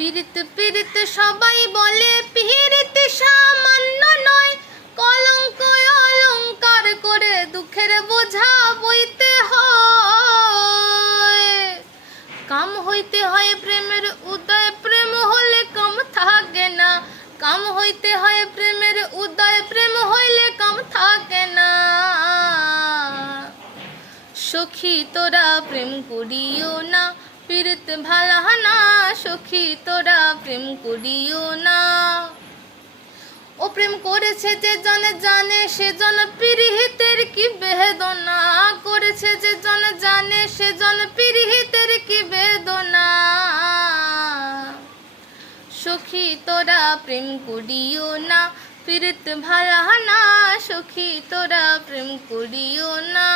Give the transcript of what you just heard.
পীড়িত পীড়িত সবাই বলে পীড়িত সামান্য নয়, কলঙ্ক অলঙ্কার করে দুঃখের বোঝা বইতে হয়। কাম হইতে হয় প্রেমের উদয়, প্রেম হলে কাম থাকে না। কাম হইতে হয় প্রেমের উদয়, প্রেম হইলে কাম থাকে না। সখী তোরা প্রেম করিও না, পীড়িত ভালা না। সখী তোরা প্রেম করিও না। ও প্রেম করেছে যে জন জানে, সে জন পীড়িতের কি বেদনা করেছে। যে জন জানে, সে জন পীড়িতের কি বেদনা। সখী তোরা প্রেম করিও না, পীড়িত ভালা না। সখী তোরা প্রেম করিও না।